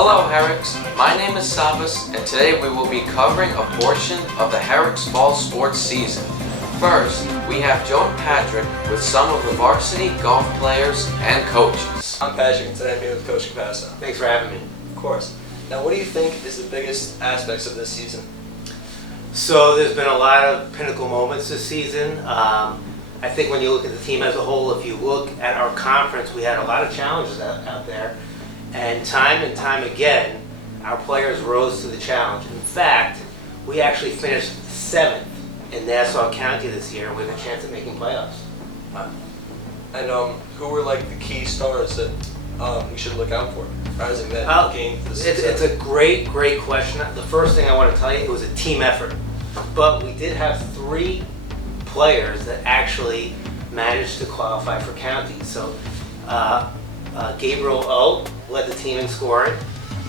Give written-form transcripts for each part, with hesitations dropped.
Hello Herricks, my name is Savas and today we will be covering a portion of the Herricks fall sports season. First, we have Joe and Patrick with some of the varsity golf players and coaches. I'm Patrick and today I'm here with Coach Capassa. Thanks for having me. Of course. Now what do you think is the biggest aspects of this season? So there's been a lot of pinnacle moments this season. I think when you look at the team as a whole, if you look at our conference, we had a lot of challenges out there. And time again, our players rose to the challenge. In fact, we actually finished 7th in Nassau County this year with a chance of making playoffs. And who were like the key stars that we should look out for? Rising that game for the It's a great question. The first thing I want to tell you, it was a team effort. But we did have 3 players that actually managed to qualify for county. So Gabriel O led the team in scoring,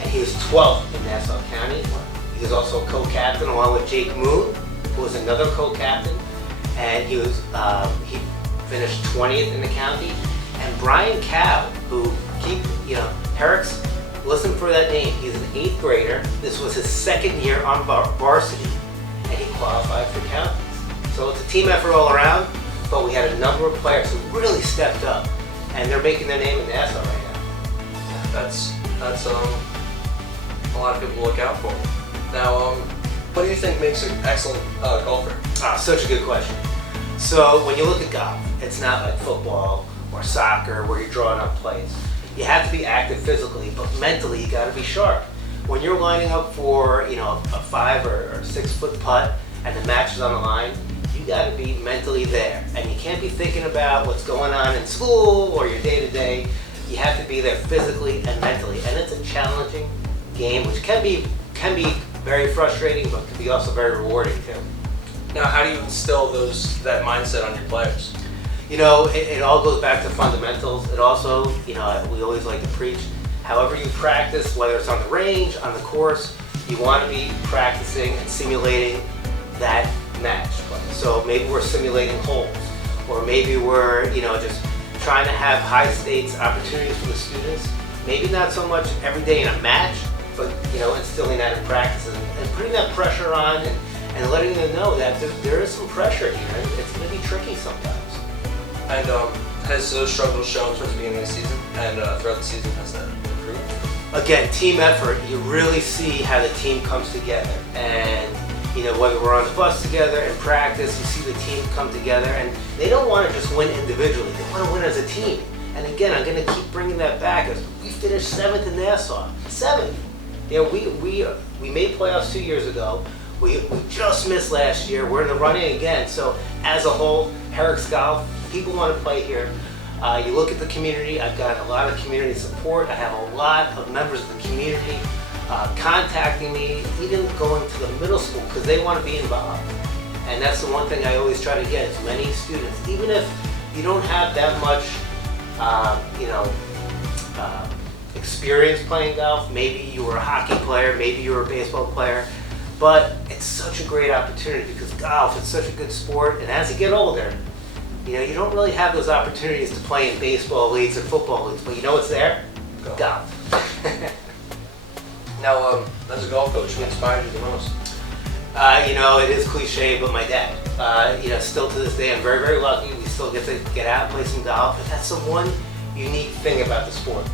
and he was 12th in Nassau County. He was also co-captain along with Jake Moon, who was another co-captain, and he finished 20th in the county. And Brian Cow, who Herricks, listen for that name. He's an 8th grader. This was his 2nd year on varsity, and he qualified for counties. So it's a team effort all around, but we had a number of players who really stepped up, and they're making their name in Nassau right now. That's a lot of people to look out for. Now, what do you think makes an excellent golfer? Such a good question. So when you look at golf, it's not like football or soccer where you're drawing up plays. You have to be active physically, but mentally you got to be sharp. When you're lining up for a 5 or 6 foot putt and the match is on the line, you got to be mentally there, and you can't be thinking about what's going on in school or your day-to-day. You have to be there physically and mentally, and it's a challenging game, which can be very frustrating, but can be also very rewarding too. Now, how do you instill that mindset on your players? It all goes back to fundamentals. It also, we always like to preach, however you practice, whether it's on the range, on the course, you want to be practicing and simulating that match play. So maybe we're simulating holes, or maybe we're, just trying to have high stakes opportunities for the students. Maybe not so much every day in a match, but instilling that in practice and putting that pressure on and letting them know that there is some pressure here. It's going to be tricky sometimes. And has those struggles shown towards the beginning of the season and throughout the season? Has that improved? Again, team effort. You really see how the team comes together, and whether we're on the bus together in practice, you see the team come together, and they don't want to just win individually. They want to win as a team. And again, I'm going to keep bringing that back as we finished 7th in Nassau. 7th. We made playoffs 2 years ago. We just missed last year. We're in the running again. So as a whole, Herricks Golf, people want to play here. You look at the community. I've got a lot of community support. I have a lot of members of the community contacting me, even going to the middle school because they want to be involved. And that's the one thing I always try to get as many students, even if you don't have that much, experience playing golf. Maybe you were a hockey player, maybe you were a baseball player, but it's such a great opportunity because golf is such a good sport. And as you get older, you don't really have those opportunities to play in baseball leagues or football leagues, but what's there? Golf. Now, as a golf coach, who inspired you the most? It is cliche, but my dad. Still to this day, I'm very, very lucky. We still get to get out and play some golf, but that's the one unique thing about the sport.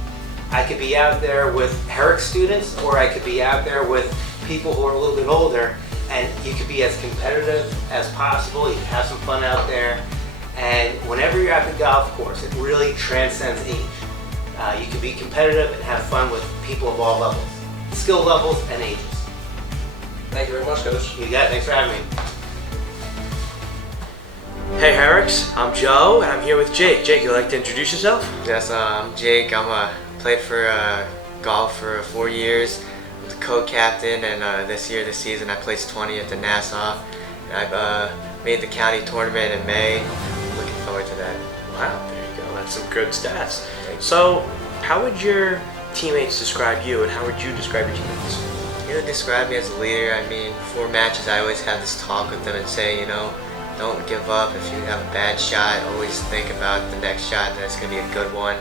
I could be out there with Herricks students, or I could be out there with people who are a little bit older, and you could be as competitive as possible. You can have some fun out there, and whenever you're at the golf course, it really transcends age. You can be competitive and have fun with people of all levels, skill levels and ages. Thank you very much, Coach. You got it. Thanks for having me. Hey Herricks, I'm Joe and I'm here with Jake. Jake, you'd like to introduce yourself? Yes, I'm Jake. I'm played for golf for 4 years. I'm the co-captain, and this season, I placed 20th in Nassau. And I've made the county tournament in May. Looking forward to that. Wow, there you go. That's some good stats. So, how would your teammates describe you, and how would you describe your teammates? He would describe me as a leader. Before matches, I always have this talk with them and say, don't give up. If you have a bad shot, always think about the next shot, that it's going to be a good one,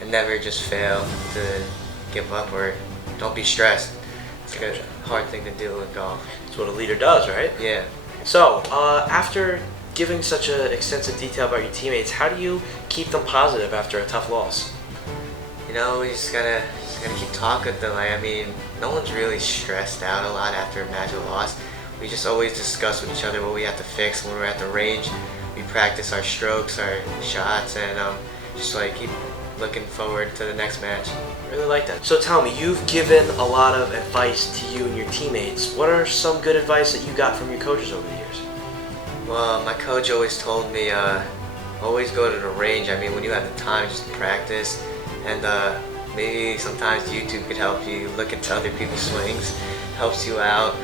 and never just fail to give up or don't be stressed. It's like a hard thing to do in golf. That's what a leader does, right? Yeah. So, after giving such an extensive detail about your teammates, how do you keep them positive after a tough loss? You know, we just gotta keep talking with them. Like, I mean, no one's really stressed out a lot after a match or loss. We just always discuss with each other what we have to fix when we're at the range. We practice our strokes, our shots, and just like keep looking forward to the next match. Really like that. So tell me, you've given a lot of advice to you and your teammates. What are some good advice that you got from your coaches over the years? Well, my coach always told me, always go to the range. I mean, when you have the time, just practice. And maybe sometimes YouTube could help you look at other people's swings, helps you out.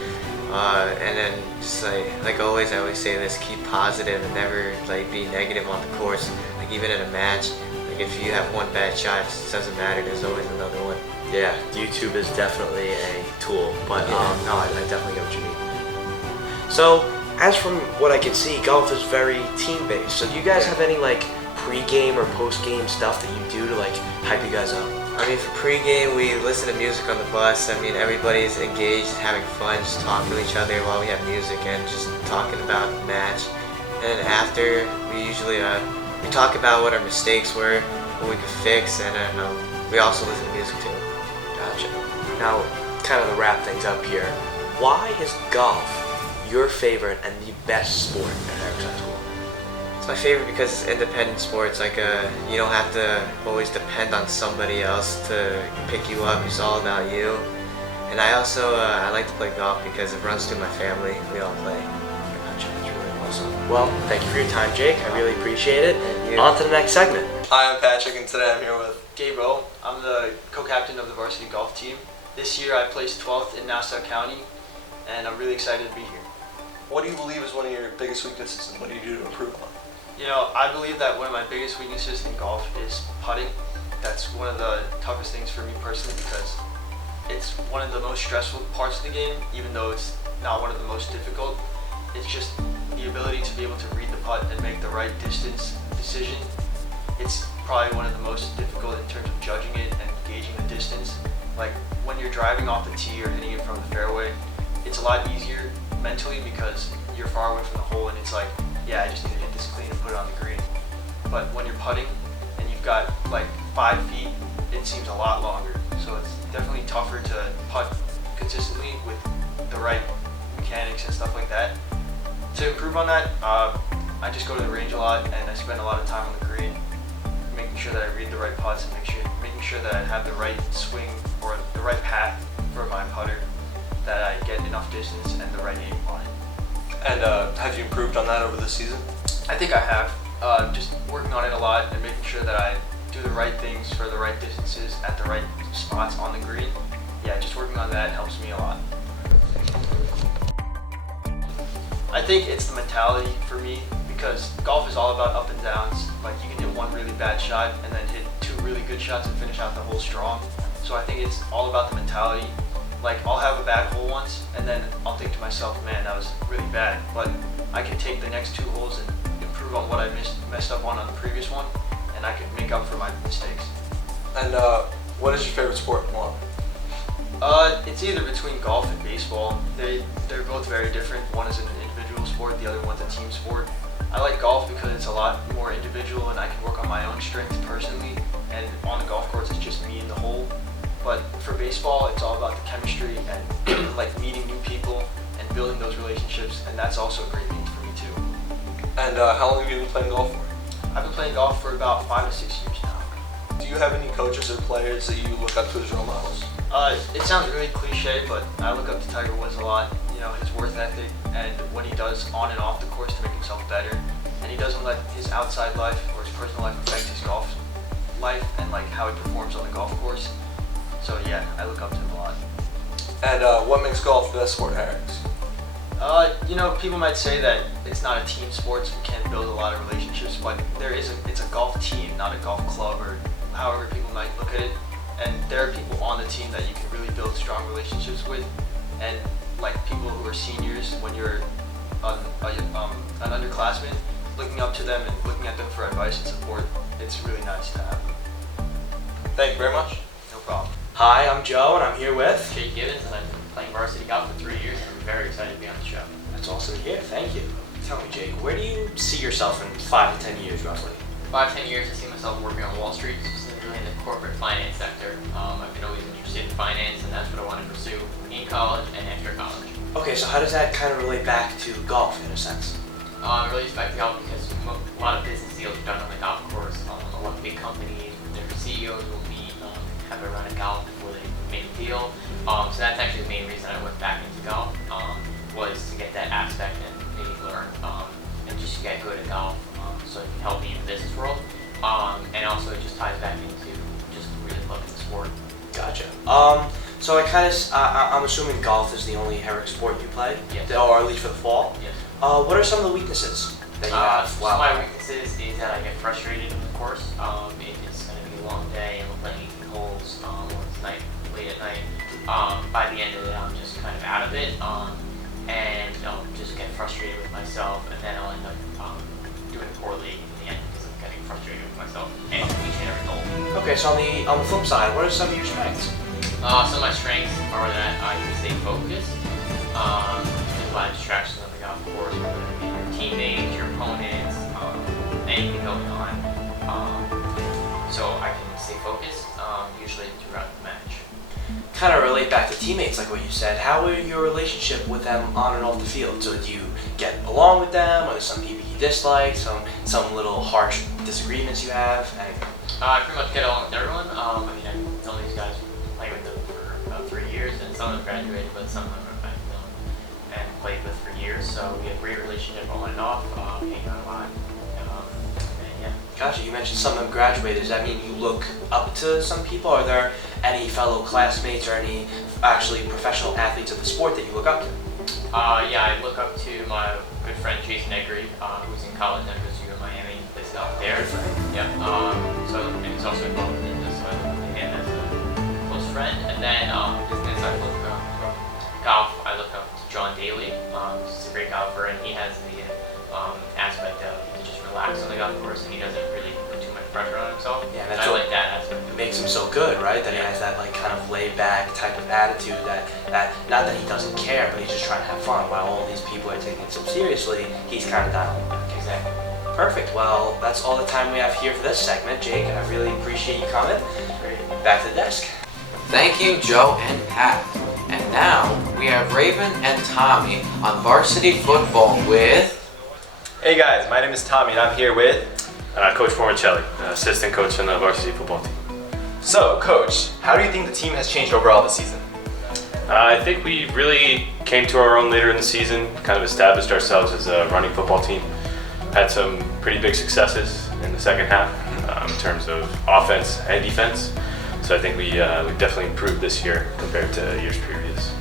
And then just like always, I always say this: keep positive and never like be negative on the course. Like even in a match, like if you have one bad shot, it doesn't matter. There's always another one. Yeah, YouTube is definitely a tool, but Yeah. no, I definitely get what you mean. So, as from what I can see, golf is very team-based. So do you guys Yeah. have any like pre-game or post-game stuff that you do to like hype you guys up? I mean, for pregame, we listen to music on the bus. I mean, everybody's engaged, having fun, just talking to each other while we have music and just talking about the match. And then after, we usually we talk about what our mistakes were, what we could fix, and then we also listen to music too. Gotcha. Now, kind of to wrap things up here, why is golf your favorite and the best sport at Herricks High School? It's my favorite because it's independent sports. Like you don't have to always depend on somebody else to pick you up. It's all about you. And I also I like to play golf because it runs through my family. We all play. Gotcha. That's really awesome. Well, thank you for your time, Jake. I really appreciate it. Thank you. On to the next segment. Hi, I'm Patrick, and today I'm here with. Gabriel. I'm the co-captain of the varsity golf team. This year I placed 12th in Nassau County, and I'm really excited to be here. What do you believe is one of your biggest weaknesses, and what do you do to improve on? You know, I believe that one of my biggest weaknesses in golf is putting. That's one of the toughest things for me personally because it's one of the most stressful parts of the game, even though it's not one of the most difficult. It's just the ability to be able to read the putt and make the right distance decision. It's probably one of the most difficult in terms of judging it and gauging the distance. Like when you're driving off the tee or hitting it from the fairway, it's a lot easier mentally because you're far away from the hole and it's like, yeah, I just need to hit this clean and put it on the green. But when you're putting and you've got like 5 feet, it seems a lot longer. So it's definitely tougher to putt consistently with the right mechanics and stuff like that. To improve on that, I just go to the range a lot and I spend a lot of time on the green, making sure that I read the right putts and making sure that I have the right swing or the right path for my putter, that I get enough distance and the right aim on it. And have you improved on that over the season? I think I have. Just working on it a lot and making sure that I do the right things for the right distances at the right spots on the green. Yeah, just working on that helps me a lot. I think it's the mentality for me because golf is all about up and downs. Like you can hit one really bad shot and then hit 2 really good shots and finish out the hole strong. So I think it's all about the mentality. Like I'll have a bad hole once and then I'll think to myself, man, that was really bad. But I can take the next 2 holes and improve on what I messed up on the previous one, and I can make up for my mistakes. And what is your favorite sport and why? It's either between golf and baseball. They're both very different. One is an individual sport, the other one's a team sport. I like golf because it's a lot more individual and I can work on my own strengths personally, and on the golf course it's just me and the hole. But for baseball, it's all about the chemistry and like meeting new people and building those relationships, and that's also a great thing for me too. And how long have you been playing golf for? I've been playing golf for about 5 to 6 years now. Do you have any coaches or players that you look up to as role models? It sounds really cliche, but I look up to Tiger Woods a lot. You know, his work ethic and what he does on and off the course to make himself better. And he doesn't let his outside life or his personal life affect his golf life and like how he performs on the golf course. So yeah, I look up to him a lot. And what makes golf the best sport at Herricks? You know, people might say that it's not a team sport, so you can't build a lot of relationships, but it's a golf team, not a golf club, or however people might look at it. And there are people on the team that you can really build strong relationships with, and like people who are seniors when you're an underclassman, looking up to them and looking at them for advice and support, it's really nice to have them. Thank you very much. No problem. Hi, I'm Joe, and I'm here with. Jake Gibbons, and I've been playing varsity golf for 3 years, and I'm very excited to be on the show. That's awesome to hear. Thank you. Tell me, Jake, where do you see yourself in 5 to 10 years, roughly? 5-10 years, I see myself working on Wall Street, specifically in the corporate finance sector. I've been always interested in finance, and that's what I want to pursue in college and after college. Okay, so how does that kind of relate back to golf in a sense? It relates back to golf because a lot of business deals are done on the golf course. A lot of big companies, their CEOs will meet, have a run of golf before they make a deal. So that's actually the main reason I went back into golf, was to get that aspect and maybe learn and just get good at golf, so it can help me in the business world. And also it just ties back into just really loving the sport. Gotcha. So I'm assuming golf is the only Herricks sport you play? Yes. Or at least for the fall? Yes. What are some of the weaknesses that you have? Some of my weaknesses is that I get frustrated in the course. If it's going to be a long day and we're playing 18 holes, or it's late at night, by the end of it I'm just kind of out of it, and I'll just get frustrated with myself, and then I'll end up doing poorly in the end because I'm getting frustrated with myself and reaching every goal. Okay, so on the flip side, what are some of your strengths? Some of my strengths are that I can stay focused. There's a lot of distractions on the golf course, whether it be your teammates, your opponents, anything going on. So I can stay focused, usually throughout the match. Kind of relate back to teammates, like what you said. How are your relationship with them on and off the field? So do you get along with them, or there's some people you dislike, some little harsh disagreements you have? I pretty much get along with everyone. I mean, I've known these guys, playing with them for about 3 years, and some of them graduated, but some of them I've known and played with for years. So we have a great relationship on and off, hang out a lot, and yeah. Gotcha. You mentioned some of them graduated. Does that mean you look up to some people? Are there any fellow classmates or any actually professional athletes of the sport that you look up to? Yeah, I look up to my good friend Jason Eggery, who's in college at FSU in Miami. Plays golf there. Yep. And he's also involved in business, so I look up to him as a close friend. And then business, I look up from golf. I look up to John Daly. He's a great golfer, and he has the aspect of he can just relax on the golf course, and he doesn't really put too much pressure on himself. Yeah, and that's I what like that aspect. it makes him so good, right? That he has that like kind of laid back type of attitude that not that he doesn't care, but he's just trying to have fun. While all these people are taking it so seriously, he's kind of dialing it back. Exactly. Perfect. Well, that's all the time we have here for this segment, Jake. I really appreciate you coming. Great. Back to the desk. Thank you, Joe and Pat. And now we have Raven and Tommy on varsity football with. Hey guys, my name is Tommy and I'm here with. Coach Formicelli, assistant coach on the varsity football team. So, Coach, how do you think the team has changed overall this season? I think we really came to our own later in the season, kind of established ourselves as a running football team. Had some pretty big successes in the second half in terms of offense and defense. So I think we definitely improved this year compared to years previous.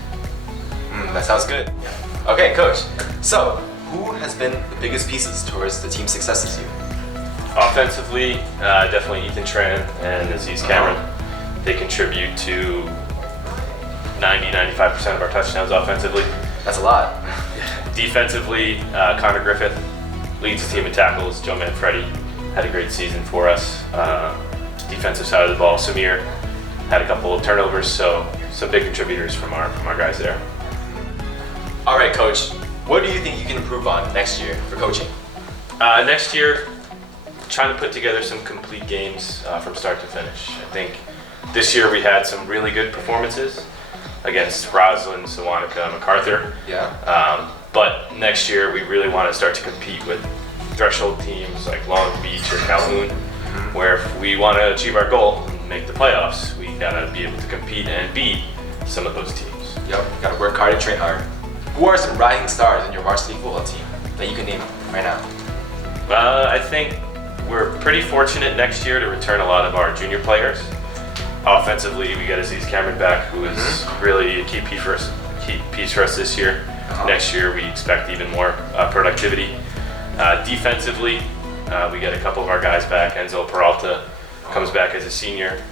That sounds good. Okay, Coach, so who has been the biggest pieces towards the team's success this year? Offensively, definitely Ethan Tran and Aziz Cameron. They contribute to 90-95% of our touchdowns offensively. That's a lot. Defensively, Connor Griffith leads the team in tackles. Joe Manfredi had a great season for us. Defensive side of the ball, Samir had a couple of turnovers, so some big contributors from our guys there. All right, Coach, what do you think you can improve on next year for coaching? Next year, trying to put together some complete games from start to finish. I think this year we had some really good performances against Roslyn, Sewanaka, MacArthur. Yeah. But next year we really want to start to compete with threshold teams like Long Beach or Calhoun, where if we want to achieve our goal and make the playoffs, we gotta be able to compete and beat some of those teams. Yep, gotta work hard and train hard. Who are some rising stars in your varsity football team that you can name right now? I think we're pretty fortunate next year to return a lot of our junior players. Offensively, we got Aziz Cameron back, who is really a key piece for us this year. Next year, we expect even more productivity. Defensively, we got a couple of our guys back. Enzo Peralta comes back as a senior.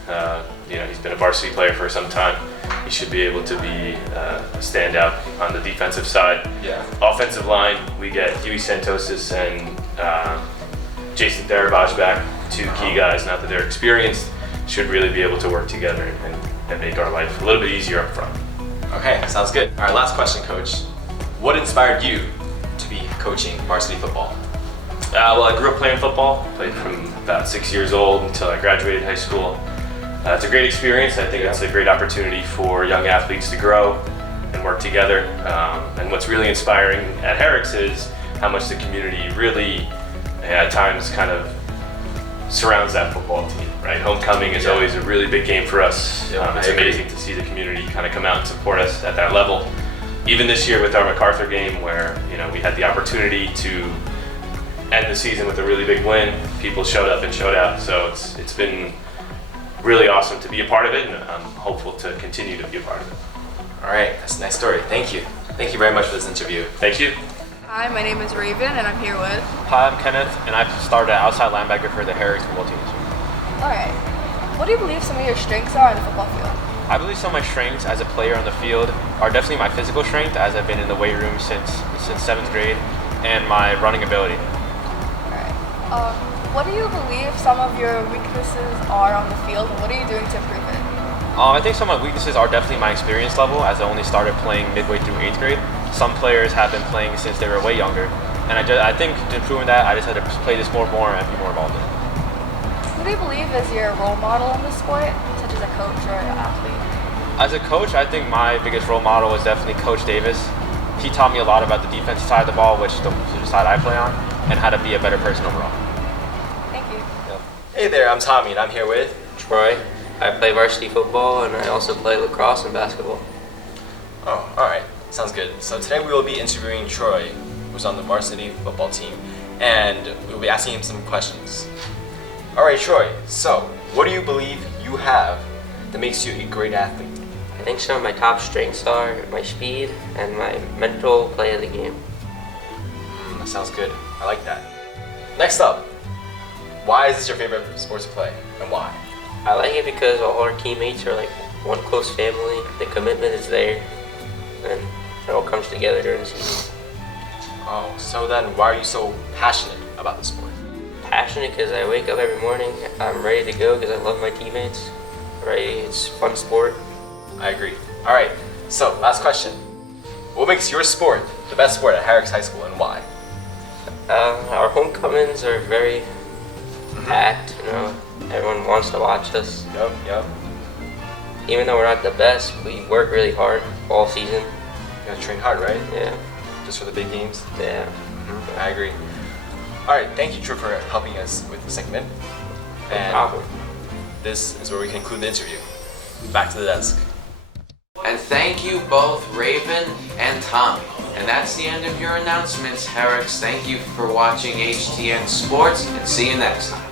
He's been a varsity player for some time. He should be able to be a standout on the defensive side. Yeah. Offensive line, we get Huey Santosis and Jason Darabaj back, two key guys. Not that they're experienced, should really be able to work together and make our life a little bit easier up front. Okay, sounds good. All right, last question, Coach. What inspired you to be coaching varsity football? Well, I grew up playing football. Played from about 6 years old until I graduated high school. It's a great experience. I think it's a great opportunity for young athletes to grow and work together. And what's really inspiring at Herricks is how much the community really, at times, kind of surrounds that football team. Right, homecoming is always a really big game for us. It's amazing to see the community kind of come out and support us at that level. Even this year with our MacArthur game, where we had the opportunity to end the season with a really big win, people showed up and showed out. So it's been really awesome to be a part of it, and I'm hopeful to continue to be a part of it. All right, that's a nice story. Thank you. Thank you very much for this interview. Thank you. Hi, my name is Raven, and I'm here with. Hi, I'm Kenneth, and I've started at outside linebacker for the Herricks football team. Alright. What do you believe some of your strengths are on the football field? I believe some of my strengths as a player on the field are definitely my physical strength, as I've been in the weight room since 7th grade, and my running ability. Alright. What do you believe some of your weaknesses are on the field, and what are you doing to improve it? I think some of my weaknesses are definitely my experience level, as I only started playing midway through 8th grade. Some players have been playing since they were way younger, and I think improving that, I just had to play this more and be more involved in it. Who do you believe is your role model in the sport, such as a coach or an athlete? As a coach, I think my biggest role model was definitely Coach Davis. He taught me a lot about the defensive side of the ball, which is the side I play on, and how to be a better person overall. Thank you. Hey there, I'm Tommy, and I'm here with Troy. I play varsity football, and I also play lacrosse and basketball. Oh, all right. Sounds good. So today we will be interviewing Troy, who's on the varsity football team, and we will be asking him some questions. All right, Troy. So, what do you believe you have that makes you a great athlete? I think some of my top strengths are my speed and my mental play of the game. That sounds good. I like that. Next up, why is this your favorite sport to play, and why? I like it because all our teammates are like one close family. The commitment is there, and it all comes together during the season. Oh, so then why are you so passionate about the sport? Passionate because I wake up every morning, I'm ready to go because I love my teammates. It's a fun sport. I agree. All right, so last question. What makes your sport the best sport at Herricks High School, and why? Our homecomings are very packed, everyone wants to watch us. Yep. Even though we're not the best, we work really hard all season. You gotta train hard, right? Yeah. Just for the big games? Yeah. I agree. All right, thank you, Drew, for helping us with the segment. No problem. This is where we conclude the interview. Back to the desk. And thank you both, Raven and Tommy. And that's the end of your announcements, Herricks. Thank you for watching HTN Sports, and see you next time.